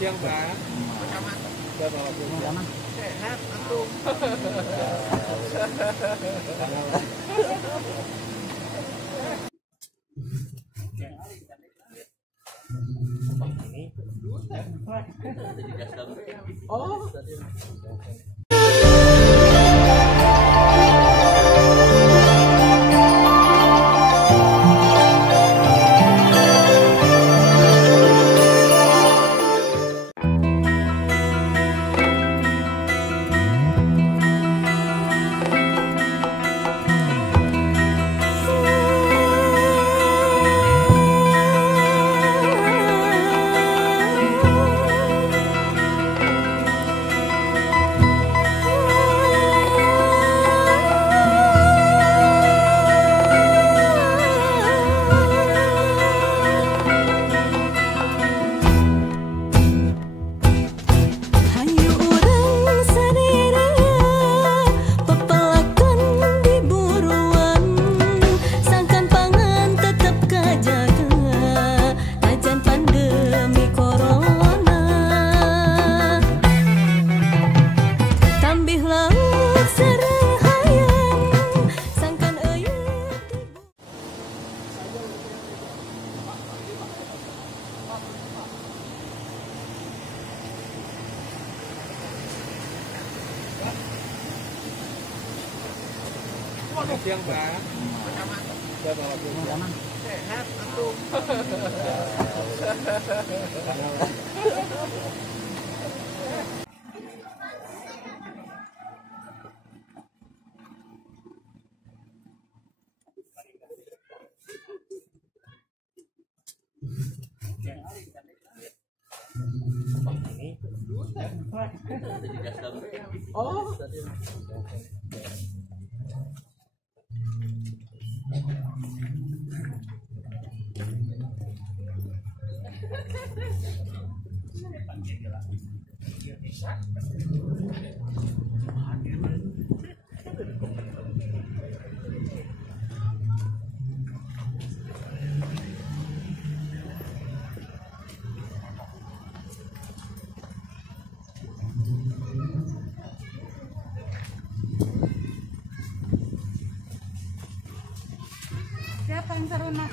siang Pak. Sehat antum. Oh. Siang Pak. Sehat antum. Oh. Siapa yang saruna?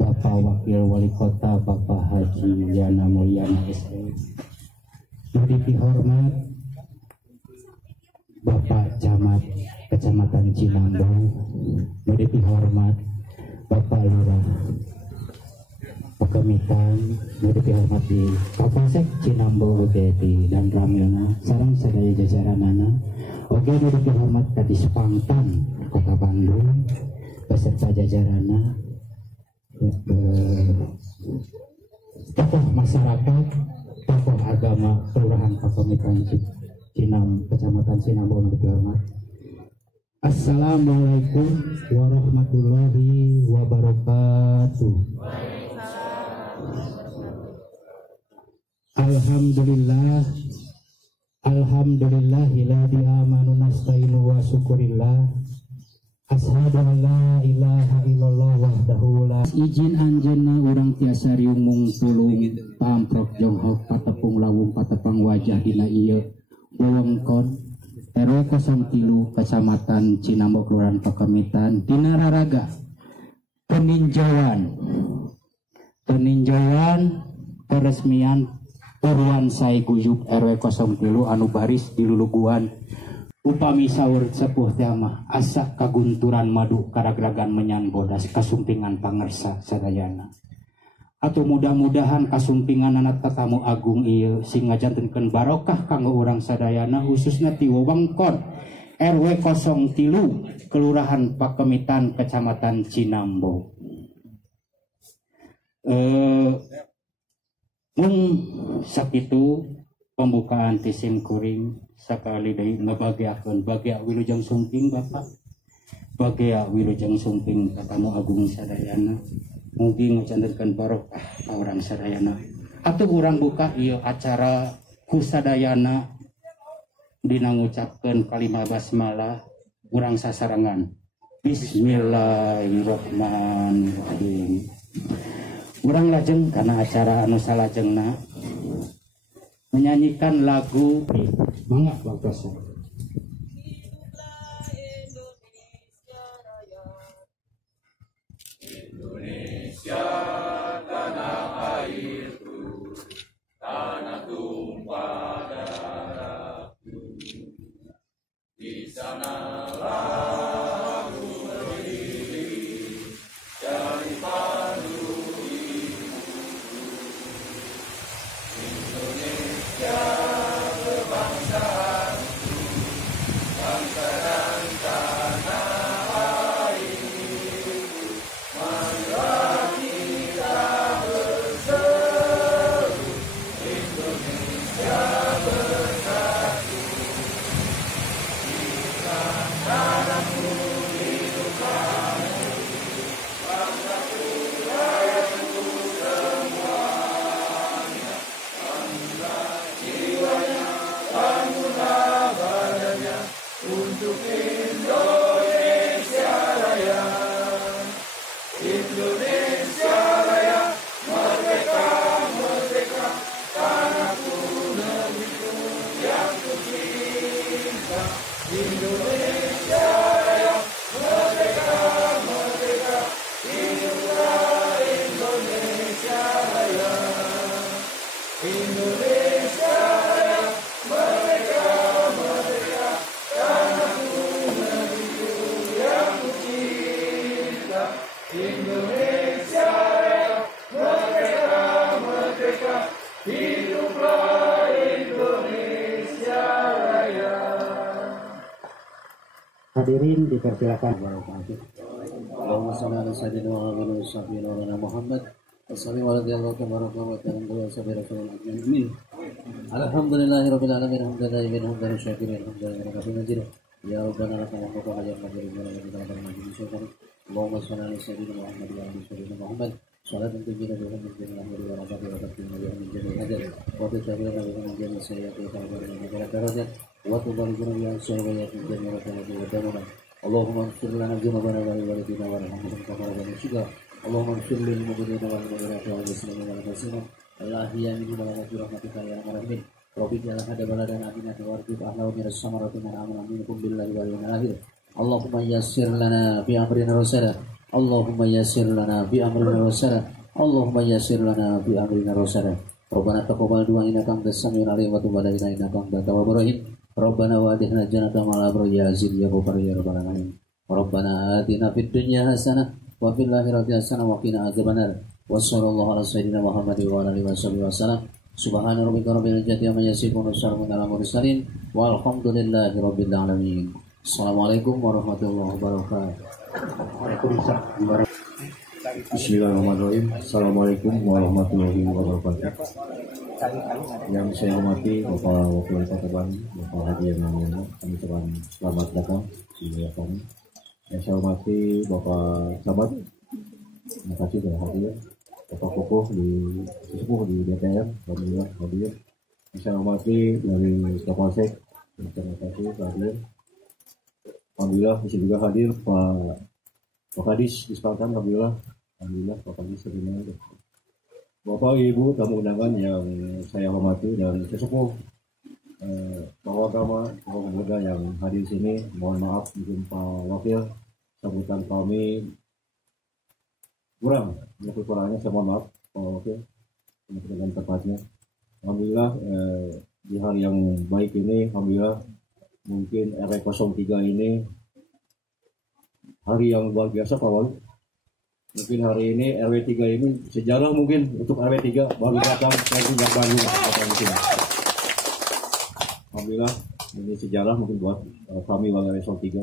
Bapak Wakil Wali Kota Bapak Haji Yana Mulyana SE, yang dihormat Bapak Camat Kecamatan Cinambo, yang dihormat Bapak Lurah Pekemitan, yang dihormat di Kapolsek Cinambo Beti dan Ramilna sareng sadaya jajaranana. Oke, yang dihormat Kadis Pangtan Kota Bandung beserta jajaranana, tokoh masyarakat, tokoh agama Kelurahan Pekemitan Kecamatan Cinambo yang dihormat. Assalamualaikum warahmatullahi wabarakatuh. Alhamdulillah, alhamdulillahilladzi amanu nasta'inu wa syukurillah. Asyhadu an la ilaha illallah wahdahu la izin anjeunna urang tiasa riumung tulung pamprok jonghok patepung lawung patepang wajah dina ieu wewengkon RW 03 Kecamatan Cinambo Kelurahan Pekemitan dina raraga peninjauan peresmian Purwan Sai Guyub RW 03 anu baris di Luluguan upami saur sepuh tiamah asa kagunturan madu karagragan menyan bodas kasumpingan pangersa sadayana atau mudah-mudahan kasumpingan anak tatamu agung ieu sing ngajantenkeun barokah kanggo urang sadayana khususna ti wewengkon RW 03 Kelurahan Pekemitan Kecamatan Cinambo. Sakitu pembukaan tisim kuring sakali deui ngabagiakeun bagea wilujeng sumping Bapak, bagea wilujeng sumping tatamu agung sadayana, mugi ngacandeurkeun barokah ka urang sadayana. Atuh urang buka ieu acara ku sadayana dina ngucapkeun kalimah basmalah urang sasarengan. Bismillahirrahmanirrahim. Urang lajeng karena acara anu salajengna menyanyikan lagu mangga waktu. Indonesia tanah airku, tanah tumpah darahku, di sanalah aku berdiri jadi pandu hidupku. Indonesia kebangsaanku, bangsa dan tanah airku, marilah kita berseru, Indonesia bersatu. Kita tanahku hiduplah, bangsaku rakyatku semuanya, bangunlah jiwanya, bangunlah badannya untuk Indonesia Raya. Indonesia Raya, merdeka, merdeka, tanahku, negeriku yang kucinta. Indonesia Raya, merdeka, merdeka, hiduplah Indonesia Raya. Indonesia Raya, merdeka, merdeka, tanahku, negeriku yang kucinta. Indonesia Raya, merdeka, merdeka, hiduplah Indonesia Raya. Hadirin dipersilakan. Allahumma shalli ala sayyidina Muhammad wa ala Muhammad. Wassalamualaikum warahmatullahi wabarakatuh. Alhamdulillahirabbil alamin, hamdan syakirin, hamdan ya rabbana lakal hamdu kama yanbaghi. Allahumma shalli ala sayyidina Muhammad wa ala sayyidina Muhammad. Salatan tunjina biha min jami'il ahwali wal afati wa taqina biha min jami'il hajat wa tushafina biha min jami'is sayyiati wa tabarina biha darajat wa tubalikuna biha sayyiati min jami'il rahmati wa damana. Allahumma ighfir lana dzunubana wa liwalidina warhamhum kama rabbayana shighara. Allahumma ighfir lil mu'minina wal mu'minati wal muslimina wal muslimat al-ahya'i minhum wa bi rahmatika ya arhamar rahimin. Rabbi ja'al hada baladan aminan warzuq ahlahu min as-samarati man amana minkum billahi wal yawmil akhir. Allahumma yassir lana fi amrina rasada. Allahumma yassir lana fi amrina rasada. Allahumma yassir lana fi amrina rasada. Rabbana taqabbal du'a innaka antas samiul alim wa tub alaina innaka antat tawwabur rahim. Rabbana wa atina jannata ma'al abrar ya aziz ya ghafar ya rabbal alamin. Rabbana atina fid dunya hasanah wa fil akhirati hasanah wa qina adzabannar. Wassallallahu ala sayyidina Muhammad wa ala alihi wasallam. Subhana rabbika rabbil izzati amma yasifun wa salamun alal mursalin walhamdulillahi rabbil alamin. Assalamualaikum warahmatullahi wabarakatuh. Waalaikumsalam. Bismillahirrahmanirrahim. Assalamualaikum warahmatullahi wabarakatuh. Yang saya hormati Bapak Wakil Wali Kota Bandung, Bapak Haji Emmanuel, kami ucapkan selamat datang di wilayah kami. Yang saya hormati Bapak Camat, terima kasih telah hadir. Bapak Kokoh sesepuh di DPR, alhamdulillah hadir. Yang saya hormati dari Kapolsek, terima kasih telah hadir. Alhamdulillah bisa juga hadir Pak Kadis di Selatan, alhamdulillah Pak Kadis sebenarnya. Bapak Ibu tamu undangan yang saya hormati dan sesepuh tokoh agama, tokoh pemuda yang hadir di sini, mohon maaf mungkin Pak Wakil sambutan kami kurang, kekurangannya saya mohon maaf Pak Wakil dengan tepatnya. Alhamdulillah di hari yang baik ini, alhamdulillah mungkin RW03 ini hari yang luar biasa Pak Wakil. Mungkin hari ini RW3 ini sejarah mungkin untuk RW3 baru datang saya juga Bandung. Alhamdulillah ini sejarah mungkin buat kami warga RW03.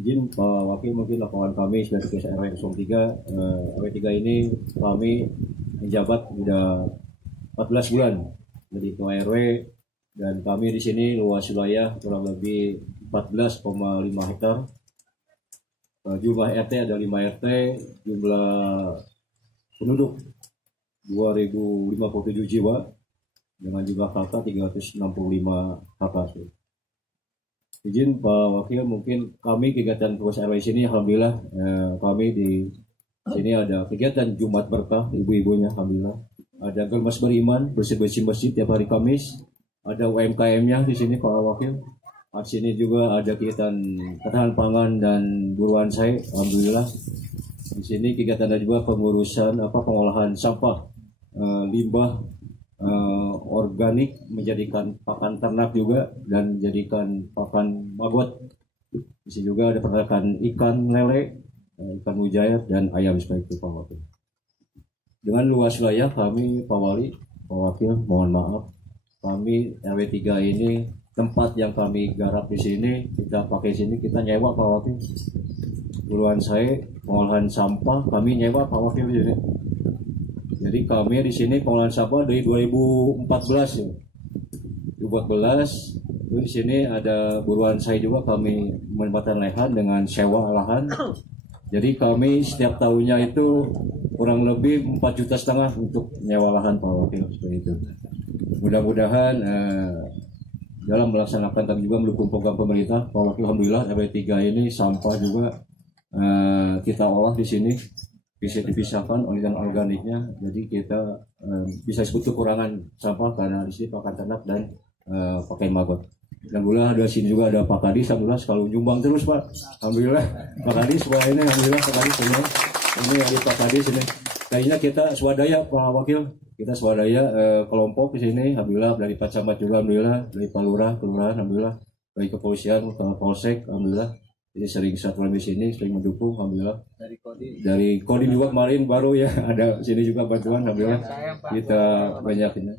Izin Pak Wakil mungkin laporan kami sebagai RW03 RW3 ini kami menjabat sudah 14 bulan jadi ketua RW dan kami di sini luas wilayah kurang lebih 14,5 hektar. Jumlah RT ada 5 RT, jumlah penduduk 2057 jiwa dengan jumlah kakak 365 kakak. izin Pak Wakil, mungkin kami kegiatan Pengurus RW sini alhamdulillah kami di sini ada kegiatan Jumat Berkah ibu-ibunya alhamdulillah. Ada Germas Beriman bersih-bersih masjid tiap hari Kamis. Ada UMKM-nya di sini Pak Wakil. Di sini juga ada kegiatan ketahanan pangan dan buruan saya alhamdulillah. Di sini kegiatan ada juga pengurusan pengolahan sampah limbah organik menjadikan pakan ternak juga dan menjadikan pakan magot. Di sini juga ada peternakan ikan lele, ikan mujair dan ayam seperti itu Pak Wakil. Dengan luas wilayah kami Pak Wali, Pak Wakil, mohon maaf kami RW 3 ini tempat yang kami garap di sini kita pakai sini kita nyewa Pak Wakil. Duluan saya pengolahan sampah kami nyewa Pak Wakil di sini. Jadi kami di sini pengolahan sampah dari 2014 ya. 2014 di sini ada buruan saya juga kami menempatkan lahan dengan sewa lahan. Jadi kami setiap tahunnya itu kurang lebih 4,5 juta untuk nyewa lahan Pak Wakil seperti itu. Mudah-mudahan dalam melaksanakan kami juga mendukung program pemerintah Pak Wakil alhamdulillah RW 3 ini sampah juga kita olah di sini bisa dipisahkan organiknya, jadi kita bisa sebut kekurangan sampah karena di sini pakan ternak dan pakai magot. Alhamdulillah ada sini juga ada Pak Kadis, alhamdulillah selalu nyumbang terus Pak. Alhamdulillah Pak Kadis semua ini, alhamdulillah Pak Kadis semua. Ini ada Pak Kadis ini. Kayaknya kita swadaya Pak Wakil, kita swadaya kelompok di sini, alhamdulillah dari Pak Camat juga, alhamdulillah dari Pak Lurah, kelurahan, alhamdulillah dari kepolisian, Polsek, alhamdulillah. Jadi sering satuan di sini, sering mendukung, alhamdulillah. Dari Kodim juga kemarin baru ya ada sini juga bantuan, alhamdulillah. Kita banyak ini.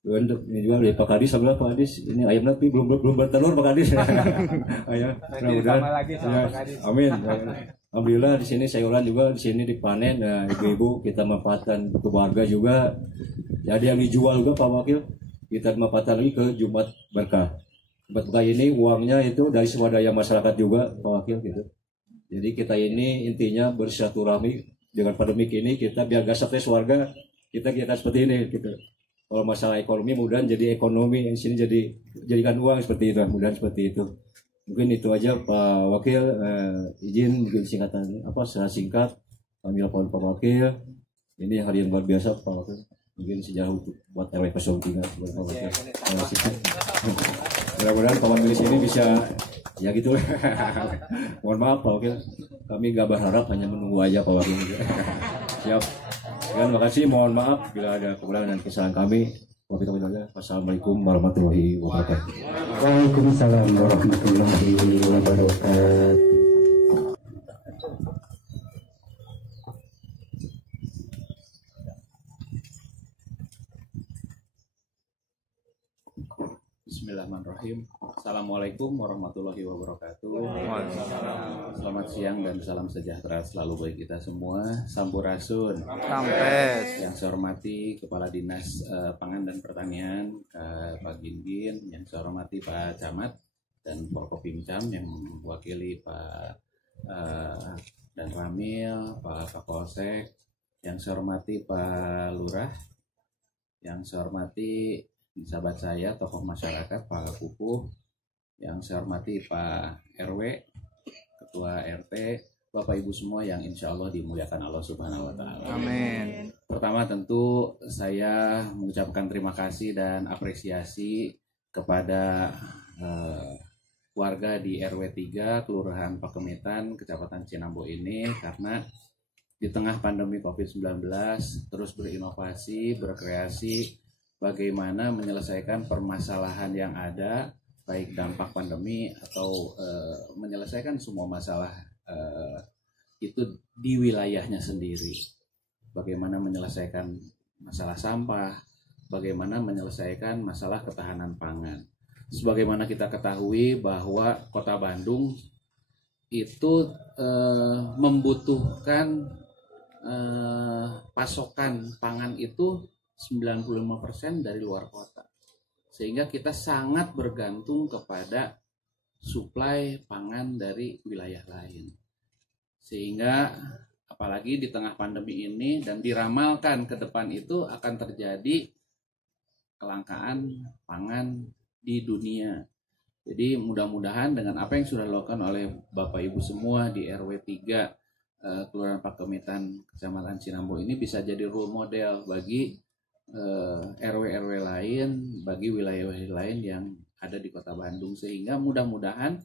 Untuk ini juga dari Pak Kadis, alhamdulillah Pak Kadis. Ini ayam tapi belum bertelur Pak Kadis. Ayam, mudah-mudahan. Ya, amin. Alhamdulillah di sini sayuran juga di sini dipanen, ibu-ibu kita manfaatkan untuk warga juga. Jadi yang dijual juga Pak Wakil kita manfaatkan lagi ke Jumat Berkah. Jumat Berkah ini uangnya itu dari swadaya masyarakat juga Pak Wakil gitu. Jadi kita ini intinya bersilaturahmi dengan pandemik ini kita biar gak stres warga kita seperti ini gitu. Kalau masalah ekonomi mudah jadi ekonomi yang sini jadikan uang seperti itu, mudah seperti itu. Mungkin itu aja Pak Wakil, izin mungkin singkatan secara singkat kami laporan Pak Wakil. Ini hari yang luar biasa Pak Wakil. Mungkin sejarah buat RW 03 buat Pak Wakil. Mudah-mudahan kawan di sini bisa ya gitu. Mohon maaf Pak Wakil, kami gak berharap hanya menunggu aja Pak Wakil. Siap. Terima kasih, mohon maaf bila ada kekurangan dan kesalahan kami. Wassalamualaikum warahmatullahi wabarakatuh. Waalaikumsalam warahmatullahi wabarakatuh. Bismillahirrahmanirrahim. Assalamualaikum warahmatullahi wabarakatuh. Selamat siang dan salam sejahtera selalu bagi kita semua. Sampurasun. Sampes. Yang saya hormati Kepala Dinas Pangan dan Pertanian Pak Gingin, yang saya hormati Pak Camat dan Forkopimcam yang mewakili Pak dan Ramil, Pak Kapolsek, yang saya hormati Pak Lurah, yang saya hormati sahabat saya, tokoh masyarakat, Pak Kukuh, yang saya hormati Pak RW, Ketua RT, Bapak Ibu semua yang insya Allah dimuliakan Allah Subhanahu Wa Taala. Amin. Pertama tentu saya mengucapkan terima kasih dan apresiasi kepada warga di RW 3, Kelurahan Pakemetan, Kecamatan Cinambo ini karena di tengah pandemi COVID-19 terus berinovasi, berkreasi, bagaimana menyelesaikan permasalahan yang ada, baik dampak pandemi atau menyelesaikan semua masalah itu di wilayahnya sendiri. Bagaimana menyelesaikan masalah sampah, bagaimana menyelesaikan masalah ketahanan pangan. Sebagaimana kita ketahui bahwa Kota Bandung itu membutuhkan pasokan pangan itu 95% dari luar kota, sehingga kita sangat bergantung kepada suplai pangan dari wilayah lain, sehingga apalagi di tengah pandemi ini dan diramalkan ke depan itu akan terjadi kelangkaan pangan di dunia. Jadi mudah-mudahan dengan apa yang sudah dilakukan oleh Bapak Ibu semua di RW 3 Kelurahan Pakemitan Kecamatan Cinambo ini bisa jadi role model bagi RW-RW lain, bagi wilayah-wilayah lain yang ada di Kota Bandung, sehingga mudah-mudahan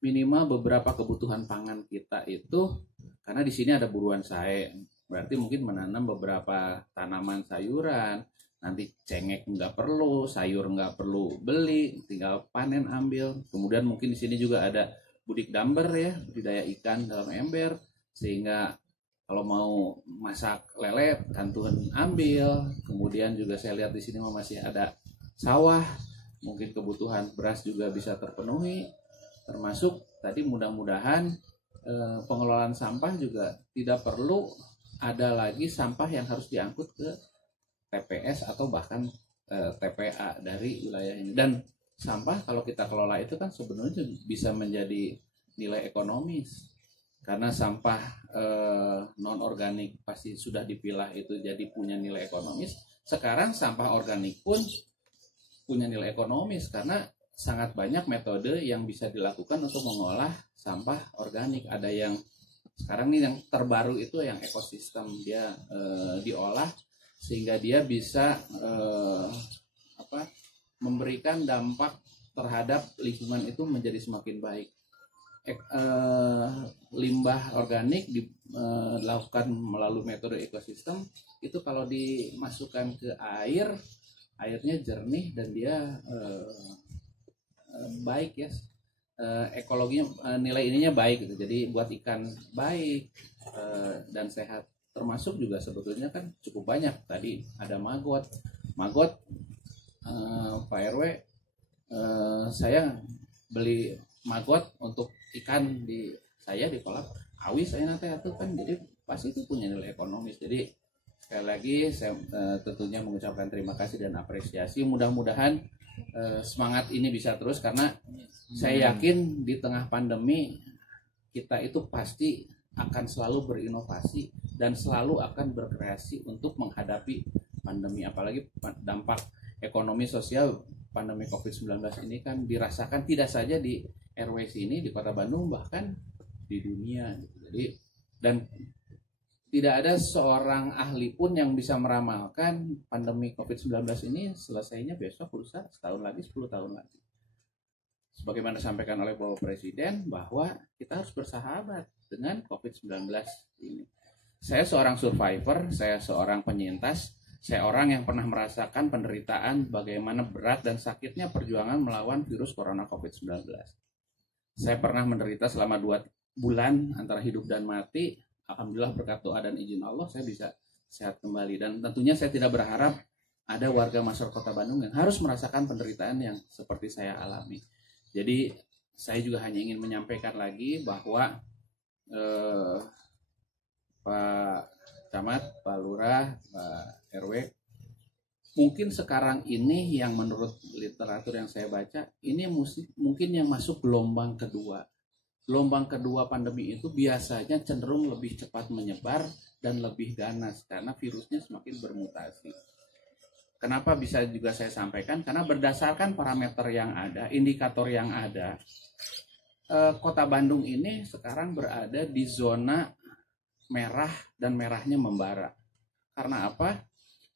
minimal beberapa kebutuhan pangan kita itu, karena di sini ada buruan sae, berarti mungkin menanam beberapa tanaman sayuran. Nanti cengek nggak perlu, sayur nggak perlu beli, tinggal panen ambil. Kemudian mungkin di sini juga ada budik damber ya, budidaya ikan dalam ember, sehingga kalau mau masak lele kantuan ambil. Kemudian juga saya lihat di sini masih ada sawah, mungkin kebutuhan beras juga bisa terpenuhi. Termasuk tadi mudah-mudahan pengelolaan sampah juga tidak perlu ada lagi sampah yang harus diangkut ke TPS atau bahkan TPA dari wilayah ini. Dan sampah kalau kita kelola itu kan sebenarnya bisa menjadi nilai ekonomis, karena sampah non organik pasti sudah dipilah itu jadi punya nilai ekonomis. Sekarang sampah organik pun punya nilai ekonomis karena sangat banyak metode yang bisa dilakukan untuk mengolah sampah organik. Ada yang sekarang nih yang terbaru itu yang ekosistem, dia diolah sehingga dia bisa memberikan dampak terhadap lingkungan itu menjadi semakin baik. Limbah organik dilakukan melalui metode ekosistem itu kalau dimasukkan ke air, airnya jernih dan dia baik ya, ekologinya nilai ininya baik gitu. Jadi buat ikan baik dan sehat. Termasuk juga sebetulnya kan cukup banyak. Tadi ada maggot Pak RW, saya beli maggot untuk ikan di kolam awi saya nanti itu kan, jadi pasti itu punya nilai ekonomis. Jadi sekali lagi saya tentunya mengucapkan terima kasih dan apresiasi. Mudah-mudahan semangat ini bisa terus, karena saya yakin di tengah pandemi kita itu pasti akan selalu berinovasi dan selalu akan berkreasi untuk menghadapi pandemi. Apalagi dampak ekonomi sosial pandemi COVID-19 ini kan dirasakan tidak saja di RW sini di Kota Bandung, bahkan di dunia. Jadi dan tidak ada seorang ahli pun yang bisa meramalkan pandemi COVID-19 ini selesainya besok, lusa, setahun lagi, 10 tahun lagi. Sebagaimana disampaikan oleh Bapak Presiden bahwa kita harus bersahabat dengan COVID-19 ini. Saya seorang survivor, saya seorang penyintas, saya orang yang pernah merasakan penderitaan bagaimana berat dan sakitnya perjuangan melawan virus corona COVID-19. Saya pernah menderita selama 2 bulan antara hidup dan mati. Alhamdulillah berkat doa dan izin Allah saya bisa sehat kembali. Dan tentunya saya tidak berharap ada warga masyarakat Kota Bandung yang harus merasakan penderitaan yang seperti saya alami. Jadi saya juga hanya ingin menyampaikan lagi bahwa Pak Camat, Pak Lurah, Pak RW, mungkin sekarang ini yang menurut literatur yang saya baca, ini mungkin yang masuk gelombang kedua. Gelombang kedua pandemi itu biasanya cenderung lebih cepat menyebar dan lebih ganas karena virusnya semakin bermutasi. Kenapa bisa juga saya sampaikan? Karena berdasarkan parameter yang ada, indikator yang ada, Kota Bandung ini sekarang berada di zona merah dan merahnya membara. Karena apa?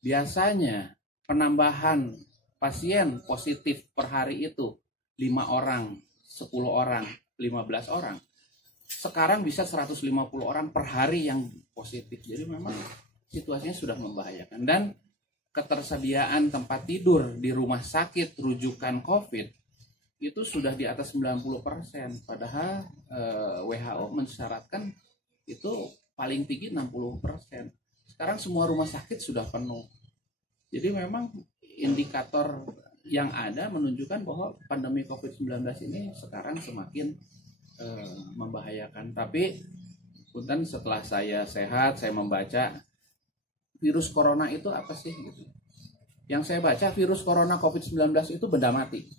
Biasanya penambahan pasien positif per hari itu 5 orang, 10 orang, 15 orang. Sekarang bisa 150 orang per hari yang positif. Jadi memang situasinya sudah membahayakan. Dan ketersediaan tempat tidur di rumah sakit rujukan COVID itu sudah di atas 90%. Padahal WHO mensyaratkan itu paling tinggi 60%. Sekarang semua rumah sakit sudah penuh. Jadi memang indikator yang ada menunjukkan bahwa pandemi COVID-19 ini sekarang semakin membahayakan. Tapi punten setelah saya sehat, saya membaca virus corona itu apa sih gitu. Yang saya baca virus corona COVID-19 itu benda mati.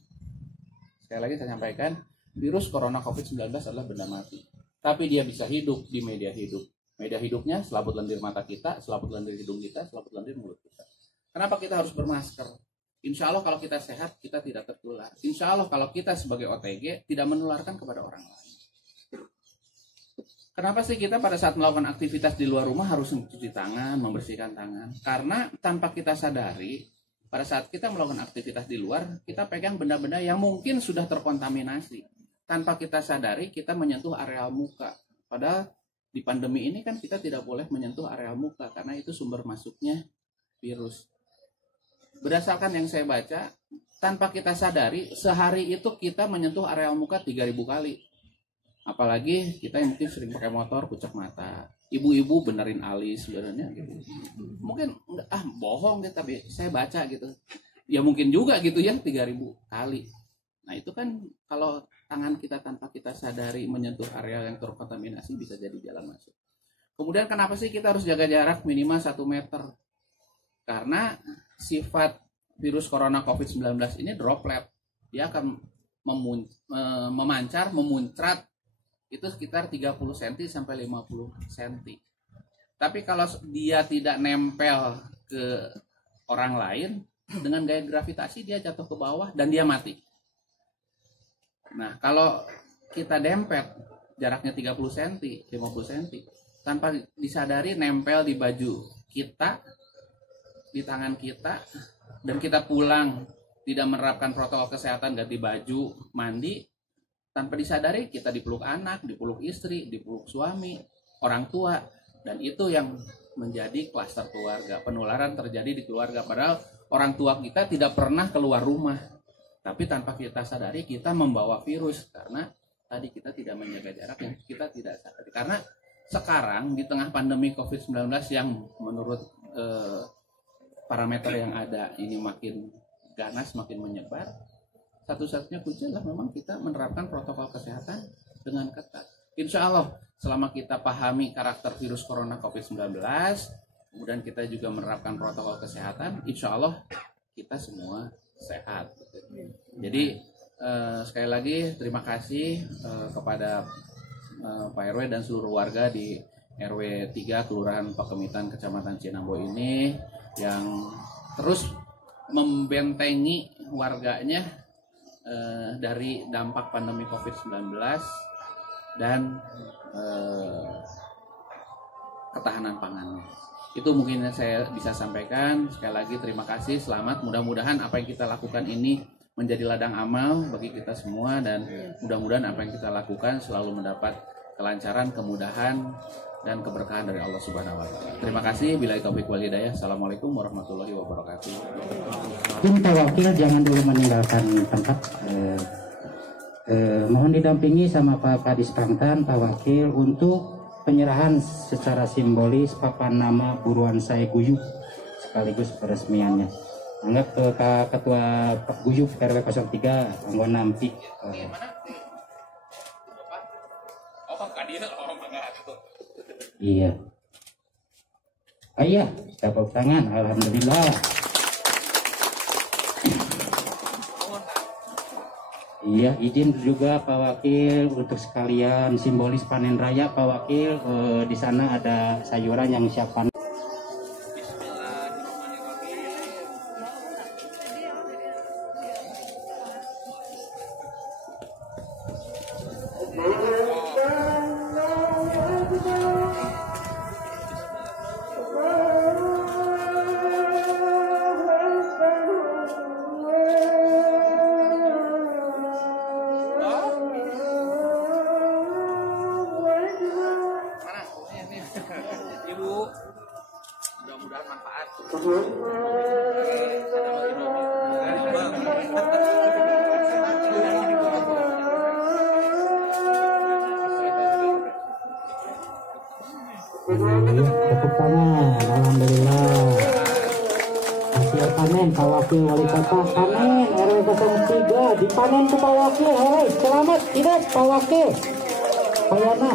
Sekali lagi saya sampaikan, virus corona COVID-19 adalah benda mati. Tapi dia bisa hidup di media hidup. Media hidupnya selaput lendir mata kita, selaput lendir hidung kita, selaput lendir mulut kita. Kenapa kita harus bermasker? Insya Allah kalau kita sehat, kita tidak tertular. Insya Allah kalau kita sebagai OTG tidak menularkan kepada orang lain. Kenapa sih kita pada saat melakukan aktivitas di luar rumah harus mencuci tangan, membersihkan tangan? Karena tanpa kita sadari, pada saat kita melakukan aktivitas di luar, kita pegang benda-benda yang mungkin sudah terkontaminasi. Tanpa kita sadari, kita menyentuh areal muka. Padahal di pandemi ini kan kita tidak boleh menyentuh areal muka, karena itu sumber masuknya virus. Berdasarkan yang saya baca, tanpa kita sadari, sehari itu kita menyentuh areal muka 3.000 kali. Apalagi kita yang mungkin sering pakai motor, kucek mata. Ibu-ibu benerin alis sebenarnya gitu. Mungkin bohong deh, tapi saya baca gitu. Ya mungkin juga gitu ya, 3.000 kali. Nah itu kan kalau tangan kita tanpa kita sadari menyentuh area yang terkontaminasi bisa jadi jalan masuk. Kemudian kenapa sih kita harus jaga jarak minimal 1 meter? Karena sifat virus corona COVID-19 ini droplet. Dia akan memancar, memuncrat itu sekitar 30 cm sampai 50 cm. Tapi kalau dia tidak nempel ke orang lain, dengan gaya gravitasi dia jatuh ke bawah dan dia mati. Nah, kalau kita dempet jaraknya 30 cm, 50 cm, tanpa disadari nempel di baju kita, di tangan kita, dan kita pulang tidak menerapkan protokol kesehatan, ganti baju, mandi, tanpa disadari kita dipeluk anak, dipeluk istri, dipeluk suami, orang tua, dan itu yang menjadi klaster keluarga. Penularan terjadi di keluarga, padahal orang tua kita tidak pernah keluar rumah, tapi tanpa kita sadari kita membawa virus karena tadi kita tidak menjaga jarak yang kita tidak sadari. Karena sekarang di tengah pandemi COVID-19 yang menurut parameter yang ada ini makin ganas, makin menyebar, satu-satunya kunci adalah memang kita menerapkan protokol kesehatan dengan ketat. Insya Allah selama kita pahami karakter virus corona COVID-19, kemudian kita juga menerapkan protokol kesehatan, insya Allah kita semua sehat. Jadi sekali lagi terima kasih kepada Pak RW dan seluruh warga di RW 3 Kelurahan Pakemitan Kecamatan Cinambo ini yang terus membentengi warganya dari dampak pandemi COVID-19 dan ketahanan pangannya. Itu mungkin saya bisa sampaikan. Sekali lagi terima kasih, selamat. Mudah-mudahan apa yang kita lakukan ini menjadi ladang amal bagi kita semua, dan mudah-mudahan apa yang kita lakukan selalu mendapat kelancaran, kemudahan, dan keberkahan dari Allah Subhanahu wa Ta'ala. Terima kasih. Billahi taufiq wal hidayah. Assalamualaikum warahmatullahi wabarakatuh. Tim Pak Wakil jangan dulu meninggalkan tempat. Mohon didampingi sama Pak Kadis Pangtan, Pak Wakil, untuk penyerahan secara simbolis papan nama Buruan Sae Guyup sekaligus peresmiannya. Anggap ke Ketua Pak Guyup RW 03 Anggo Nampi. Iya. Iya, tepuk tangan. Alhamdulillah. Iya, izin juga Pak Wakil untuk sekalian simbolis panen raya Pak Wakil. Di sana ada sayuran yang siap panen. Tepuk tangan, alhamdulillah. Hasil panen Pak Wakil Wali Kota, panen RW 03 dipanen ke Pak Wakil. Hei, selamat tidak Pak Wakil. Payana.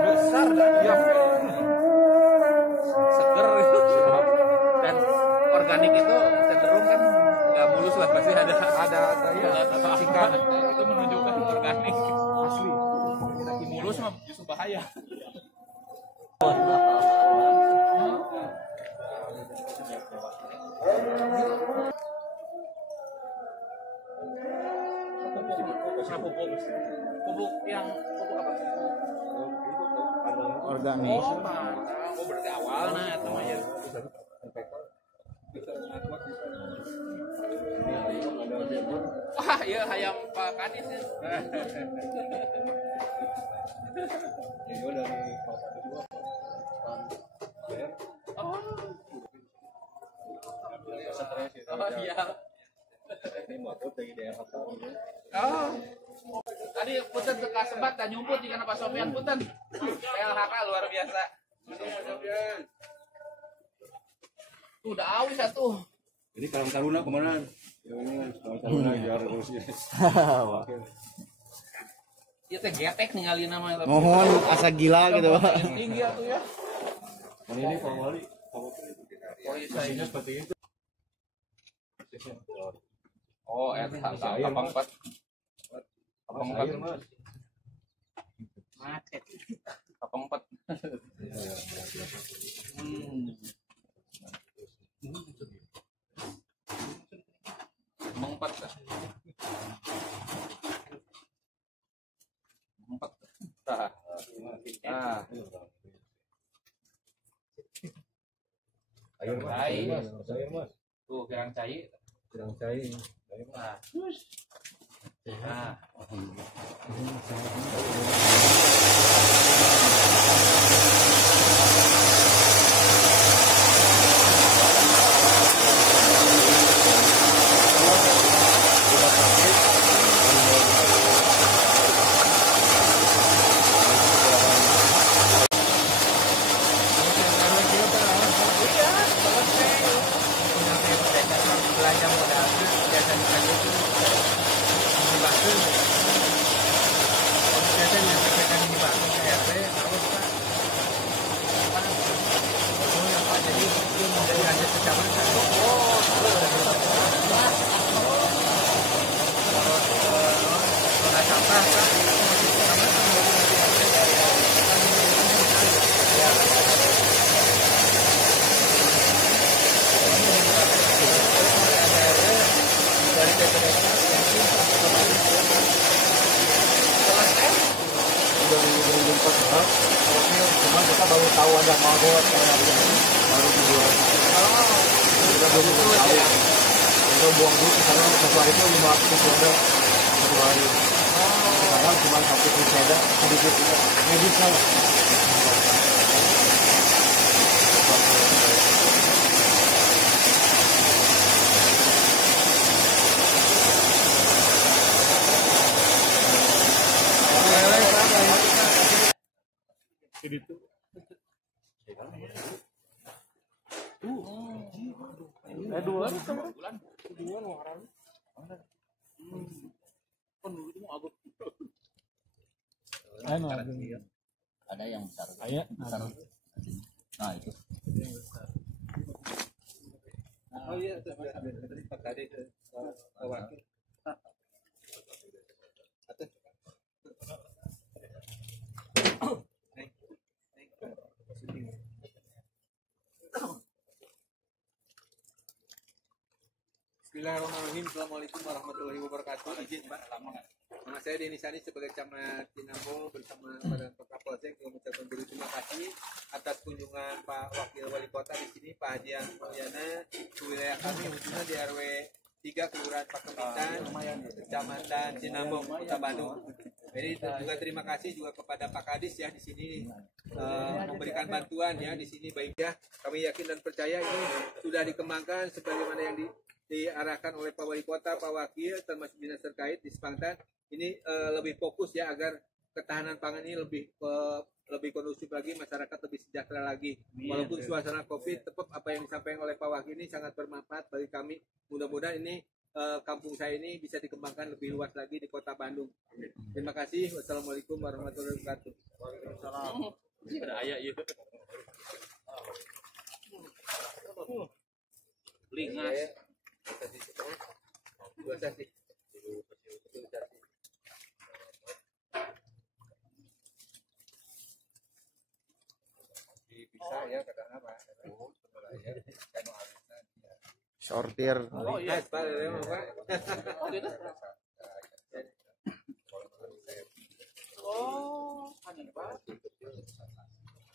Besar dah dia. Seger. organik itu cenderung kan nggak mulus lah, pasti ada cikan. itu menunjukkan organik. Asli. Mulus mah justru bahaya. Pupuk yang pupuk apa? Organik. Oh, berarti awalnya eta mah ya. Wah, iya hayam Pak Kadis ya. Oh iya. Oh. Tadi punten teka sebat dan nyumput di kana Pak Sofyan punten. LHK luar biasa. Tuh udah awis atuh. Ini Karang Taruna kemana? Karang Taruna juara terus ya. Ieu teh getek ningali nama tapi. Mohon asa gila gitu, Pak. Tinggi atuh ya. Ini Pak Wali. Oh iya saya. Seperti itu. Oh, eta apa empat? Apa empat? Macet. Apa empat? Empat. Empat. Air Mas. Air Mas. Tuh gerang cai. Gerang cai. Nah. Nah. Belanja modalnya biasa dipakai itu dibahas. Biasa menyampaikan dibahas ke RT terus Pak. Jadi itu dari hasil kecamatan. Zona sampah Pak. Dari TPS Cuma kita baru tahu ada magot kayak baru dibuat. Kita belum tahu. Kita buang duit di sana satu hari itu 500 sepeda satu hari. Sekarang cuma 1 sepeda sedikit medis lah. Ada yang besar. Besar. Nah itu. Oh iya, tadi itu wakil. Bismillahirrahmanirrahim. Assalamualaikum warahmatullahi wabarakatuh. Izin Pak, nama saya Denny Sani sebagai Camat Tinambo bersama Badan Kapolsek mengucapkan terima kasih atas kunjungan Pak Wakil Wali Kota di sini Pak Hadian Mulyana ke wilayah kami khususnya di RW 3 Kelurahan Pakemitan, Kecamatan Tinambo, Kota Bandung. Jadi juga terima kasih juga kepada Pak Kadis ya di sini memberikan bantuan ya di sini baik ya. Kami yakin dan percaya ini sudah dikembangkan sebagaimana yang diarahkan oleh Pak Wali Kota, Pak Wakil, termasuk dinas terkait di Spangtan. Ini lebih fokus ya agar ketahanan pangan ini lebih kondusif lagi, masyarakat lebih sejahtera lagi. Walaupun suasana COVID, tetap apa yang disampaikan oleh Pak Wakil ini sangat bermanfaat bagi kami. Mudah-mudahan ini kampung saya ini bisa dikembangkan lebih luas lagi di Kota Bandung. Terima kasih. Wassalamualaikum warahmatullahi wabarakatuh. Waalaikumsalam. Ada ayat itu. Lingas. Dua sasi. Bisa ya kadang apa? Sortir. Oh iya, Pak, Pak. Oh,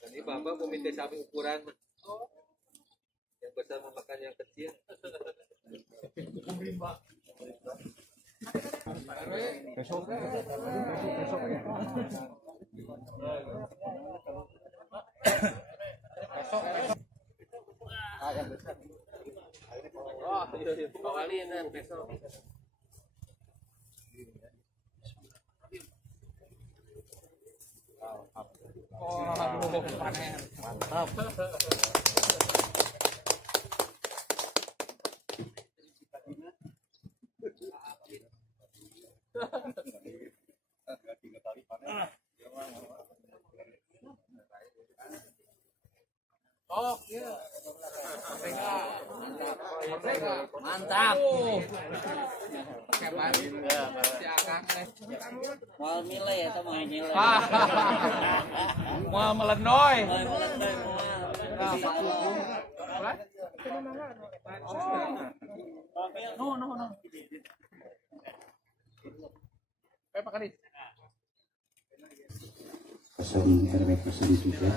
ini Bapak mau minta sapi ukuran yang besar memakan yang kecil. Oh, iya, bawalin dan besok. Oh, panen. Mantap. Oh, iya. Mantap. Hebat. Si Akang teh. Mau milih ya, mau milih. Mau melenoy. No. Pak Kadis. Kosong RW 03.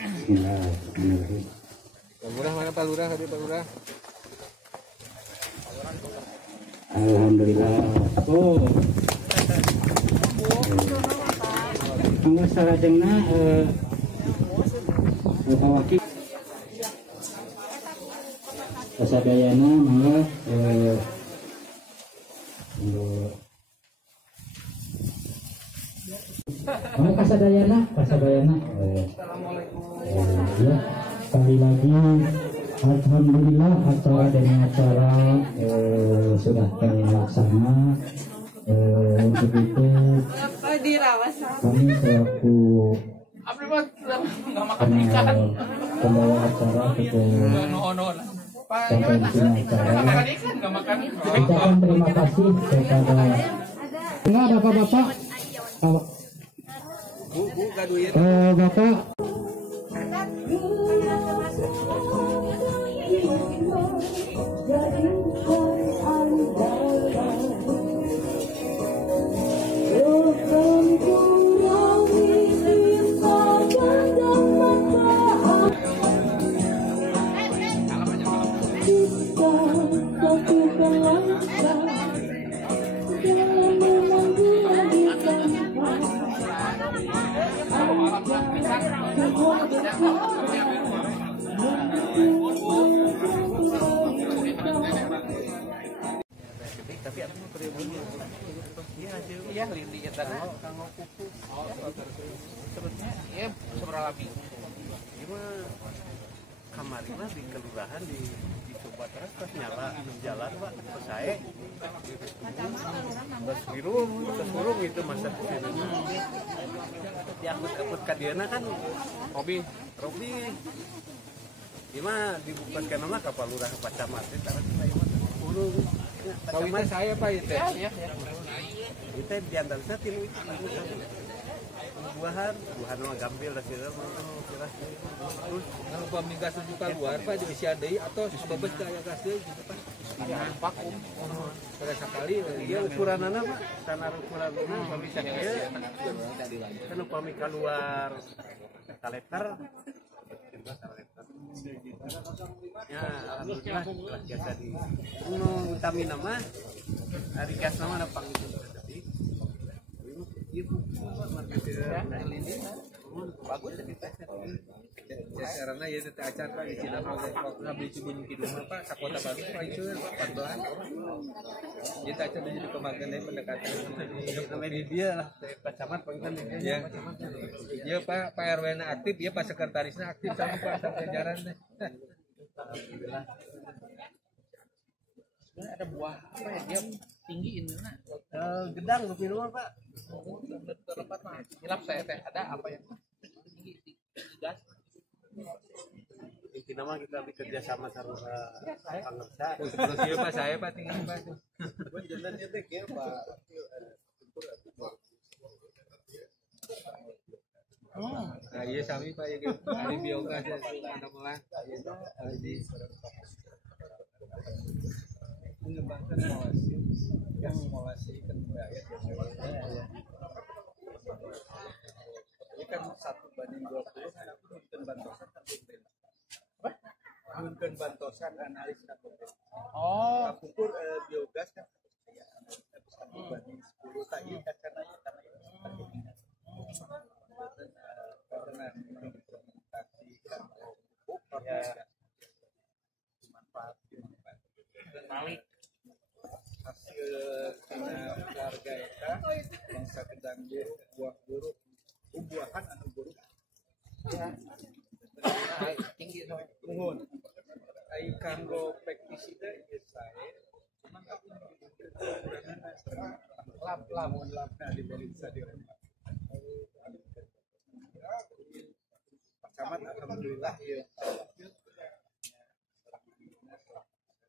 Bismillahirrahmanirrahim. Pak Lurah mana Pak Lurah? Tadi Pak Lurah. Alhamdulillah. Oh. Angga salajengna awaki kasadayana mangga kasadayana ya, sekali lagi alhamdulillah acara demi acara sudah terlaksana. Untuk itu kami selaku pembawa acara sampai di sini acara ucapkan terima kasih kepada enggak ada bapak bapak Iya, lindi eta kanggo kuku. Sebetulnya ya seberapa minggu. Cuma kamari mah di kelurahan dicoba terus pas nyala jalan Pak pas saya terus burung itu masa diangkut ka dieuna kan Robi gimana dibuka kana mah ka Lurah Pak Camat teh tarang burung Kawin saya Pak itu. Iya. Itu diantaranya tilu itu buahan mah gambil dah kira terus kalau pamingkas suka luar Pak di usia deui atau sebebes ka aya gas deui gitu Pak. Vakum. Pada sekali dia ukuranana Pak standar ukuranana pami sakieu kan upami keluar kaleter ya alhamdulillah biasa di utami nama hari gas nama apa gitu ibu bagus karena ya teh acan Pak di Cidahu waktu ngabli cubun kidung Pak sakota bagus Pak itu 14 kita acan jadi kemarin pendekatan namanya di dia lah Pak Camat pengen ya ya Pak RW na aktif ya Pak sekretarisnya aktif sama Pak jajaran teh sebenarnya ada buah apa ya dia tinggi ini gedang di rumah Pak terlepas mah hilap saya teh ada apa yang tinggi gas nama kita bekerja sama sarua pangersa. Terus iya Pak, saya Pak tinggal Pak. Gua jalannya teh kieu Pak. Nah, iya sami Pak ya gitu. Hari biogas ya nama di mengembangkan molasi yang molasi ikan budaya ini kan 1:20 kan aku mungkin bantosan kan mungkin bantosan analis kan ukur biogas kan 1:10 tadi karena karena mengimplementasikan ya manfaat balik hasil harga eta bangsa kedang buruk buah buruk buahan anu buruk ya tinggi nuhun ai kanggo pestisida ieu sae cuman aku lamun dibeli di rumah Camat alhamdulillah ya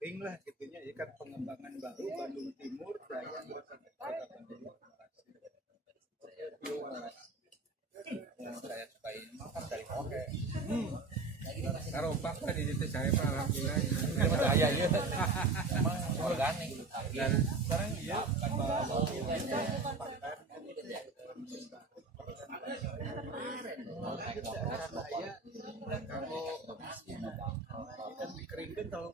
ring lah gitunya ya kan pengembangan baru Bandung Timur Daya Kota Bandung yang saya sukain makan dari oke karo Pak di situ saya Pak alhamdulillah saya ya emang organik dan sekarang ya kamu ikan dikeringkan kalau